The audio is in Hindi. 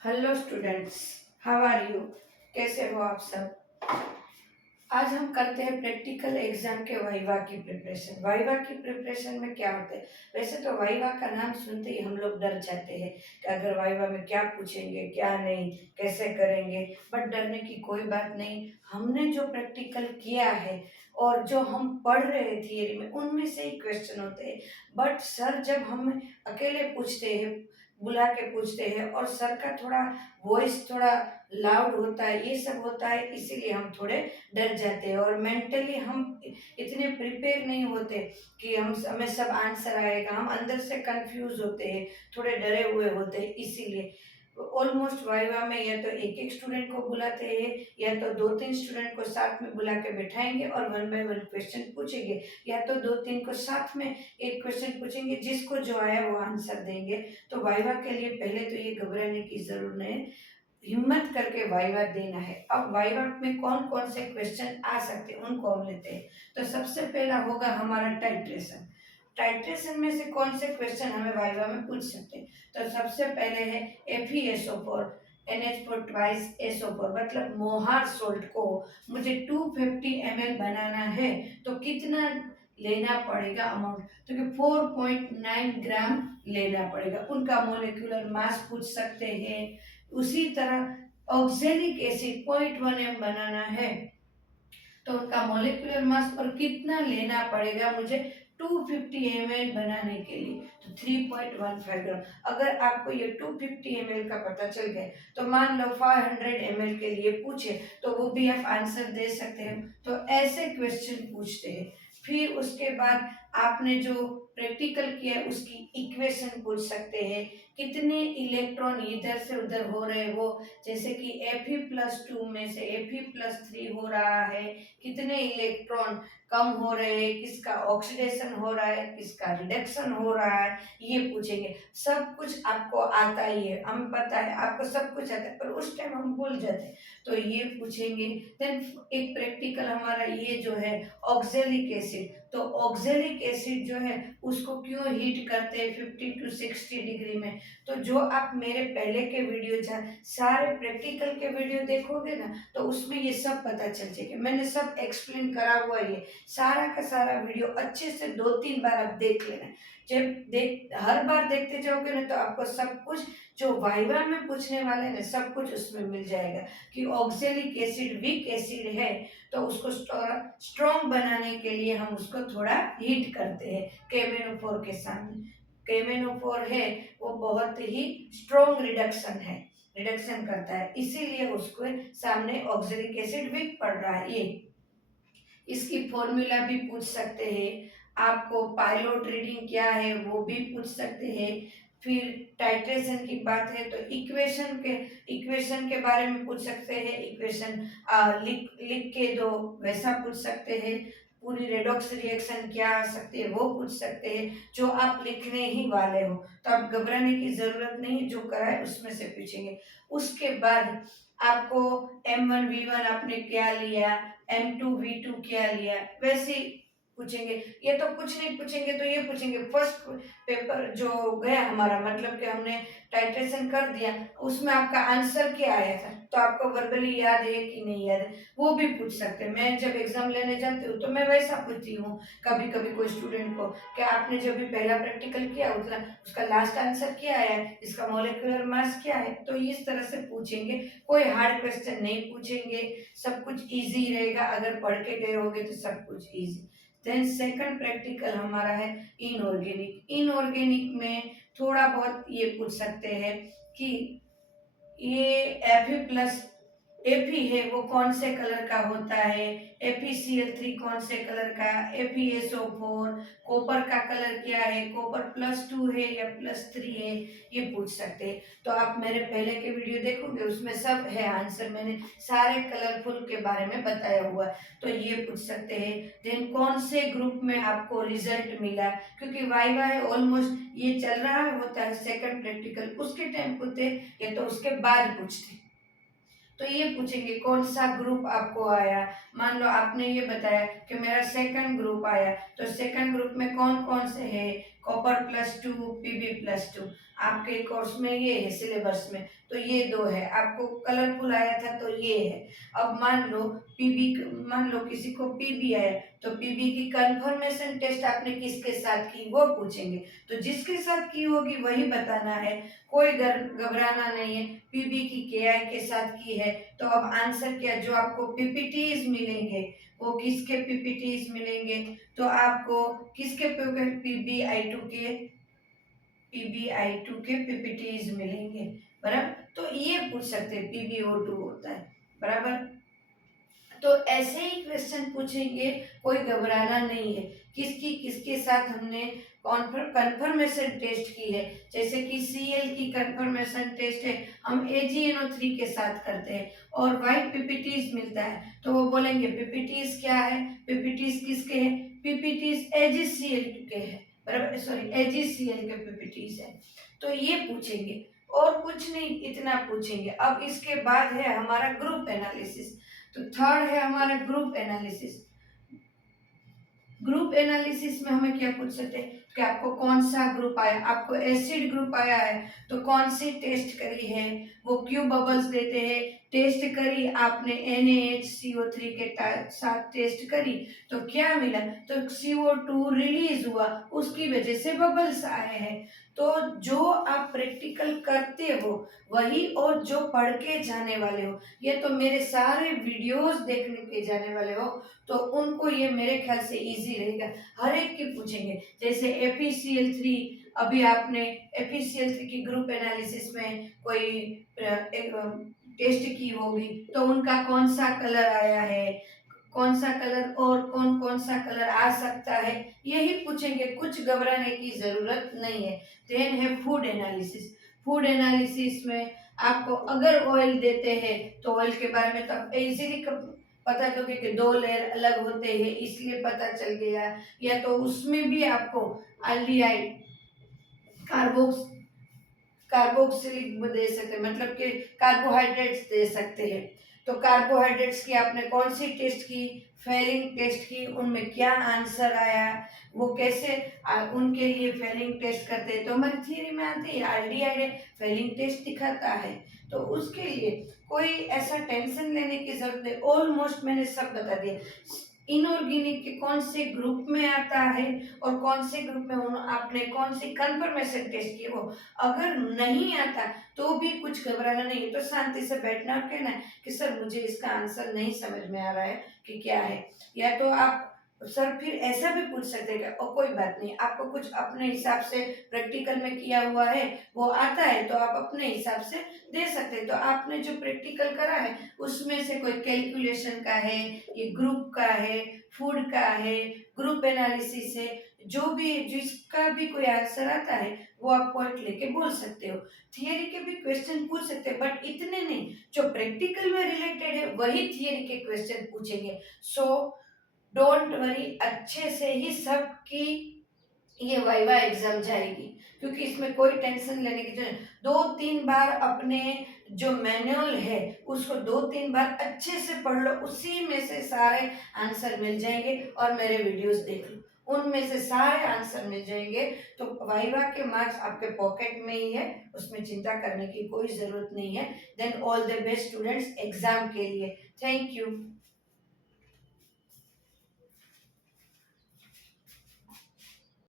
Hello students, how are you? कैसे हो आप सब? आज हम करते हैं प्रैक्टिकल एग्जाम के वाइवा की प्रिपरेशन। वाइवा की प्रिपरेशन में क्या होता है? वैसे तो वाइवा का नाम सुनते ही हम लोग डर जाते हैं कि अगर वाइवा में क्या पूछेंगे, क्या नहीं, कैसे करेंगे। बट डरने की कोई बात नहीं। हमने जो प्रैक्टिकल किया है और जो हम पढ़ रहे हैं थियरी में, उनमें से ही क्वेश्चन होते हैं। बट सर जब हम अकेले पूछते हैं, बुला के पूछते हैं, और सर का थोड़ा वॉइस थोड़ा लाउड होता है, ये सब होता है, इसीलिए हम थोड़े डर जाते हैं और मेंटली हम इतने प्रिपेयर नहीं होते कि हमें सब आंसर आएगा। हम अंदर से कंफ्यूज होते हैं, थोड़े डरे हुए होते हैं। इसीलिए ऑलमोस्ट वाइवा में या तो एक एक स्टूडेंट को बुलाते हैं या तो दो तीन स्टूडेंट को साथ में बुला के बिठाएंगे और वन बाय वन क्वेश्चन पूछेंगे, या तो दो तीन को साथ में एक क्वेश्चन पूछेंगे, जिसको जो आया वो आंसर देंगे। तो वाइवा के लिए पहले तो ये घबराने की जरूरत नहीं है, हिम्मत करके वाइवा देना है। अब वाइवा में कौन कौन से क्वेश्चन आ सकते हैं उनको हम लेते हैं। तो सबसे पहला होगा हमारा टाइट्रेशन। टाइट्रेशन में से कौन से क्वेश्चन हमें वाइवा में पूछ सकते हैं? तो सबसे पहले है FeSO4 NH4 ट्वाइस SO4, मतलब मोहार सोल्ट को मुझे 250 ml बनाना है तो कितना लेना पड़ेगा अमाउंट? तो कि 4.9 ग्राम लेना पड़ेगा। उनका मोलिकुलर मास पूछ सकते हैं। उसी तरह ऑक्जेलिक एसिड 0.1 बनाना है तो उनका मोलिकुलर मास और कितना लेना पड़ेगा मुझे 250 ml बनाने के लिए, तो 3.15 ग्राम। अगर आपको ये 250 ml का पता चल गया तो मान लो 500 ml के लिए पूछे तो वो भी आप आंसर दे सकते हैं। तो ऐसे क्वेश्चन पूछते हैं। फिर उसके बाद आपने जो प्रैक्टिकल किया है उसकी इक्वेशन पूछ सकते हैं। कितने इलेक्ट्रॉन इधर से उधर हो रहे हैं वो, जैसे कि Fe+2 में से Fe+3 हो रहा है, कितने इलेक्ट्रॉन कम हो रहे हैं, किसका ऑक्सीडेशन हो रहा है, किसका रिडक्शन हो रहा है, ये पूछेंगे। सब कुछ आपको आता ही है, हमें पता है आपको सब कुछ आता है, पर उस टाइम हम भूल जाते हैं तो ये पूछेंगे। देन एक प्रैक्टिकल हमारा ये जो है ऑक्जेलिक एसिड। तो ऑक्जेलिक एसिड जो है उसको क्यों हीट करते हैं 50 to 60 डिग्री में? तो जो आप मेरे पहले के वीडियो सारे प्रैक्टिकल के वीडियो देखोगे ना तो उसमें ये सब पता चल जाएगा। मैंने सब एक्सप्लेन करा हुआ है, ये सारा का सारा वीडियो अच्छे से दो तीन बार आप देख लेना। जब हर बार देखते जाओगे ना तो आपको सब कुछ जो वाइवा में पूछने वाले हैं ना सब कुछ उसमें मिल जाएगा कि ऑक्जेलिक एसिड वीक एसिड है तो उसको स्ट्रॉन्ग बनाने के लिए हम उसको थोड़ा हीट करते हैं केमेनोफोर के सामने। केमेनोफोर है वो बहुत ही स्ट्रॉन्ग रिडक्शन करता है, इसीलिए उसको सामने ऑक्जेलिक एसिड वीक पड़ रहा है। ये इसकी फॉर्मूला भी पूछ सकते हैं। आपको पायलोट रीडिंग क्या है वो भी पूछ सकते हैं। फिर टाइट्रेशन की बात है तो इक्वेशन के बारे में पूछ सकते हैं। इक्वेशन लिख लिख के दो वैसा पूछ सकते हैं। पूरी रेडॉक्स रिएक्शन क्या आ सकती है वो पूछ सकते हैं, जो आप लिखने ही वाले हो। तो आप घबराने की जरूरत नहीं, जो करा है उसमें से पूछेंगे। उसके बाद आपको M1V1 आपने क्या लिया, M2V2 क्या लिया, वैसे ही पूछेंगे। ये तो कुछ नहीं पूछेंगे तो ये पूछेंगे फर्स्ट पेपर जो गया हमारा, मतलब कि हमने टाइट्रेशन कर दिया, उसमें आपका आंसर क्या आया था, तो आपको वर्बली याद है कि नहीं याद है वो भी पूछ सकते हैं। मैं जब एग्जाम लेने जाती हूँ तो मैं वैसा पूछती हूँ कभी कभी कोई स्टूडेंट को, क्या आपने जो भी पहला प्रैक्टिकल किया उतना उसका लास्ट आंसर क्या आया है, इसका मोलिकुलर मास क्या है, तो इस तरह से पूछेंगे। कोई हार्ड क्वेश्चन नहीं पूछेंगे, सब कुछ इजी रहेगा। अगर पढ़ के गए होगे तो सब कुछ इजी। देन सेकंड प्रैक्टिकल हमारा है इनऑर्गेनिक। इनऑर्गेनिक में थोड़ा बहुत ये पूछ सकते हैं कि ये Fe है वो कौन से कलर का होता है, FeCl3 कौन से कलर का, FeSO4 कॉपर का कलर क्या है, कॉपर +2 है या +3 है, ये पूछ सकते हैं। तो आप मेरे पहले के वीडियो देखोगे उसमें सब है आंसर, मैंने सारे कलरफुल के बारे में बताया हुआ है, तो ये पूछ सकते हैं। देन कौन से ग्रुप में आपको रिजल्ट मिला, क्योंकि वाइवा है ऑलमोस्ट ये चल रहा होता है सेकंड प्रैक्टिकल, उसके टाइम पूछते या तो उसके बाद पूछते। तो ये पूछेंगे कौन सा ग्रुप आपको आया। मान लो आपने ये बताया कि मेरा सेकंड ग्रुप आया, तो सेकंड ग्रुप में कौन कौन से है, कॉपर +2, पीबी +2। आपके कोर्स में ये है सिलेबस में, तो ये 2 है। आपको कलरफुल आया था तो ये है। अब मान लो किसी को पीबी आया, तो पीबी की कंफर्मेशन टेस्ट आपने किसके साथ की वो पूछेंगे। तो जिसके साथ की होगी वही बताना है, कोई घबराना नहीं है। पीबी की केआई के साथ की है, तो अब आंसर क्या, जो आपको पीपीटीज मिलेंगे वो किसके पीपीटीज मिलेंगे, तो आपको किसके पीबीआई टू के पीपीटीज मिलेंगे। बराबर, तो ये पूछ सकते हैं पीबीओ2 होता है। बराबर, तो ऐसे ही क्वेश्चन पूछेंगे, कोई घबराना नहीं है। किसके साथ हमने कंफर्मेशन टेस्ट की है, जैसे कि सीएल की कंफर्मेशन टेस्ट है, हम AgNO3 के साथ करते हैं और वाइट पीपीटीज मिलता है, तो वो बोलेंगे पीपीटीज क्या है, पीपीटीज किसके हैं, पीपीटीज AgCl के हैं। बराबर, सॉरी, AgCl के पीपीटीज है। तो ये पूछेंगे और कुछ नहीं, इतना पूछेंगे। अब इसके बाद है हमारा ग्रुप एनालिसिस। तो थर्ड है हमारा ग्रुप एनालिसिस। ग्रुप एनालिसिस में हमें क्या पूछ सकते हैं कि आपको कौन सा ग्रुप आया, आपको एसिड ग्रुप आया है तो कौन सी टेस्ट करी है, वो क्यों बबल्स देते हैं, टेस्ट करी आपने NaHCO3 के साथ टेस्ट करी तो क्या मिला, तो CO2 रिलीज हुआ, उसकी वजह से बबल्स आए हैं। तो जो आप प्रैक्टिकल करते हो वही, और जो पढ़ के जाने वाले हो, ये तो मेरे सारे वीडियोस देखने के जाने वाले हो, तो उनको ये मेरे ख्याल से इजी रहेगा। हर एक के पूछेंगे, जैसे FeCl3, अभी आपने FeCl3 की ग्रुप एनालिसिस में कोई टेस्ट की होगी, तो उनका कौन सा कलर आया है, कौन सा कलर और कौन कौन सा कलर आ सकता है, यही पूछेंगे, कुछ घबराने की जरूरत नहीं है। देन है फूड एनालिसिस। फूड एनालिसिस में आपको अगर ऑयल देते हैं तो ऑयल के बारे में तो आप इजीली पता, क्योंकि 2 लेयर अलग होते हैं इसलिए पता चल गया, या तो उसमें भी आपको एल्डिहाइड कार्बोक्स कार्बोक्सिलिक दे सकते हैं, मतलब कि कार्बोहाइड्रेट्स दे सकते हैं। तो कार्बोहाइड्रेट्स की आपने कौन सी टेस्ट की, फेलिंग टेस्ट की, उनमें क्या आंसर आया, वो कैसे उनके लिए फेलिंग टेस्ट करते हैं, तो हमारी थियरी में आती है एल्डिहाइड फेलिंग टेस्ट दिखाता है। तो उसके लिए कोई ऐसा टेंशन लेने की जरूरत नहीं, ऑलमोस्ट मैंने सब बता दिया। इनऑर्गेनिक के कौन से ग्रुप में आता है और कौन से ग्रुप में आपने कौन सी कंफर्मेशन टेस्ट की, वो अगर नहीं आता तो भी कुछ घबराना नहीं है, तो शांति से बैठना और कहना है कि सर मुझे इसका आंसर नहीं समझ में आ रहा है कि क्या है। या तो आप सर फिर ऐसा भी पूछ सकते हैं कि कोई बात नहीं, आपको कुछ अपने हिसाब से प्रैक्टिकल में किया हुआ है वो आता है तो आप अपने हिसाब से दे सकते हैं। तो आपने जो प्रैक्टिकल करा है उसमें से कोई कैलकुलेशन का है, ये ग्रुप का है, फूड का है, ग्रुप एनालिसिस है, जो भी जिसका भी कोई आंसर आता है वो आप पॉइंट लेके बोल सकते हो। थियरी के भी क्वेश्चन पूछ सकते हैं, बट इतने नहीं, जो प्रैक्टिकल में रिलेटेड है वही थियरी के क्वेश्चन पूछेंगे। सो डोंट वरी, अच्छे से ही सबकी ये वाइवा एग्जाम जाएगी, क्योंकि इसमें कोई टेंशन लेने की जरूरत नहीं। 2-3 बार अपने जो मैनुअल है उसको 2-3 बार अच्छे से पढ़ लो, उसी में से सारे आंसर मिल जाएंगे, और मेरे वीडियोस देख लो उनमें से सारे आंसर मिल जाएंगे। तो वाइवा के मार्क्स आपके पॉकेट में ही है, उसमें चिंता करने की कोई ज़रूरत नहीं है। Then all the best students exam के लिए। Thank you.